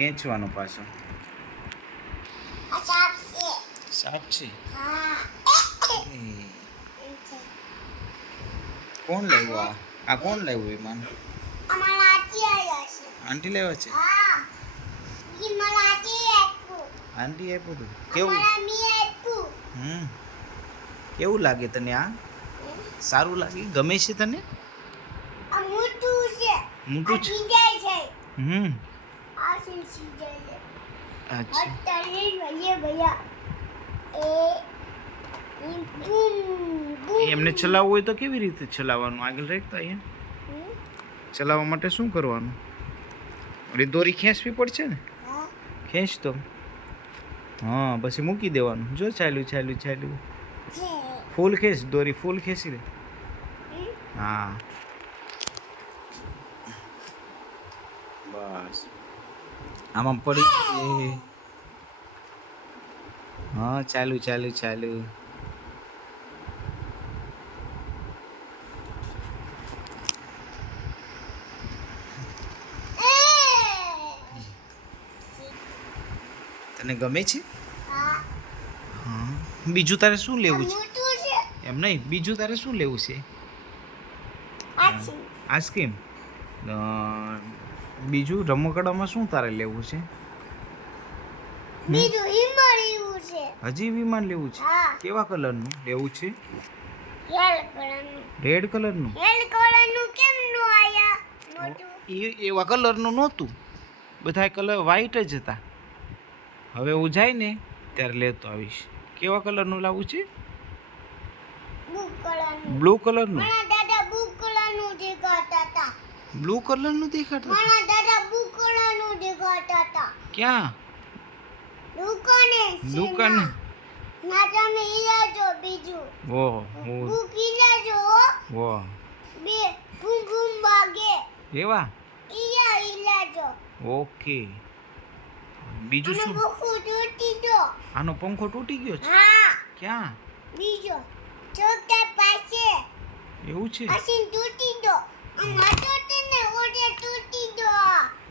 ખેંચવાનું પાછું. આ સાપ છે. સાપ છે. હા. કોણ લાવ્યું આ કોણ લાવ્યું વિમાન? અમારા આંટી આવ્યા છે. આંટી લાવ્યા છે? હા. ઈ મારા આંટી આપ્યું. આંટી આપ્યું હતું. કેવું? અમારા મી આપ્યું. કેવું લાગે તને આ? સારું લાગે? ગમે છે તને? આ મોટું છે. મોટું છે? બીજાય છે. આ સીજાય છે. અચ્છા. અત્યારે ભલે ભૈયા એમને ચલાવવું હોય તો કેવી રીતે ચલાવવાનું? આગળ રાખતા અહીંયા ચલાવવા માટે શું કરવાનું? ઓલી દોરી ખેંચવી પડશે ને? ખેંચ તો. હા, પછી મૂકી દેવાનું. જો ચાલ્યું. ફૂલ ખેંચ, દોરી ફૂલ ખેંચી દે. હા, બસ આમાં પડી. હા, ચાલ્યું. તને ગમે છે? હા. બીજું તારે શું લેવું છે? એમ નહીં, બીજું તારે શું લેવું છે? આઈસ્ક્રીમ. બીજું રમકડામાં શું તારે લેવું છે? હજી વિમાન લેવું છે? કેવા કલરનું લેવું છે? રેડ કલરનું. એવા કલરનું નહોતું, બધા કલર વ્હાઈટ જ હતા. હવે હું જાય ને ત્યારે લેતો આવીશ. કેવા કલરનું લાવવું છે? બ્લુ કલરનું. બ્લુ કલરનું દેખાતા. ક્યાં? દુકાને. ઓહો. એવા. ઓકે. બીજું શું? આનો પંખો તૂટી ગયો છે? ક્યાં? એવું છે?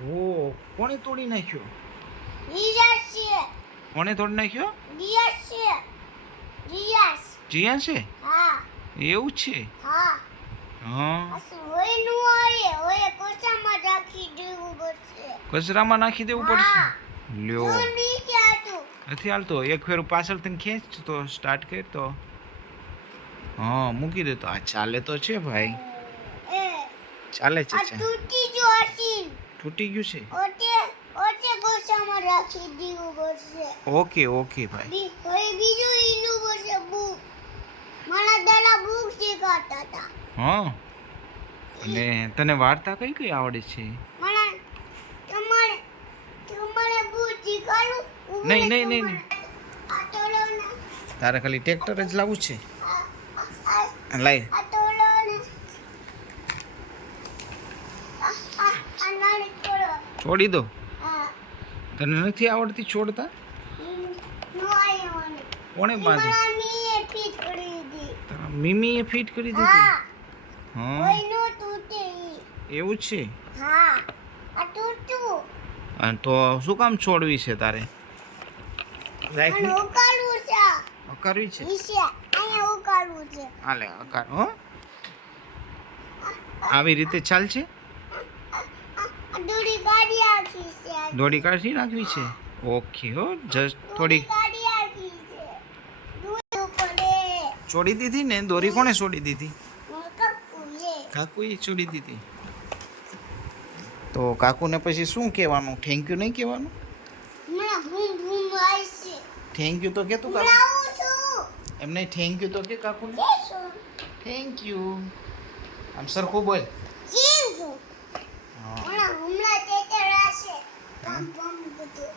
ઓ, કોણે તોડી નાખ્યો? કોણે તોડી નાખ્યો? જીયા છે? એવું છે? હા. કચરામાં નાખી દેવું પડશે. લ્યો, નથી હાલતો. એક ફેર પાછળથી ખેંચ તો સ્ટાર્ટ કર તો. હા, મૂકી દે તો. આ ચાલે તો છે ભાઈ. ચાલે છે. તૂટી ગયું છે? ઓકે ભાઈ. હા. અને તને વાર્તા કઈ આવડે છે? નહીં. તારે ખાલી ટ્રેક્ટર જ લાવવું છે? લાય. છોડી દો. તને નથી આવડતી છોડતા? કોણે બાંધી? તારા મીમીએ ફિટ કરી દીધી? હા, એવું છે? અને તો શું કામ છોડવી છે તારે? અકારવી છે? હાલે અકાર. હો, આવી રીતે ચાલશે? દોડી કાઢી નાખવી છે? ઓકે. હો, જસ્ટ થોડી છોડી દીધી ને. દોરી કોણે છોડી દીધી? કાકુએ છોડી દીધી. તો કાકુને પછી શું કહેવાનું? થેન્ક યુ નહીં કહેવાનું? થેન્ક યુ તો કે તું કાકુ. એમ નહીં, થેન્ક યુ તો કે કાકુને. Thank you. આમ સરખું બોલ.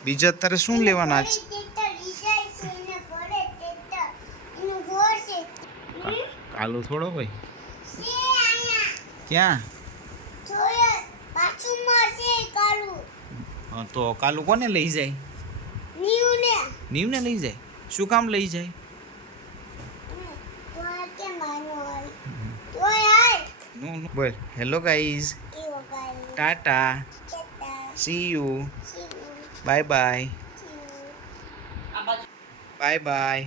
બીજા તારે શું લેવાના છે? કાલુ થોડો ભાઈ. ક્યાં? તો કાલુ કોને લઈ જાય? નીવને લઈ જાય. શું કામ લઈ જાય? બોલ hello guys, Tata, C you. Bye bye See you. Bye bye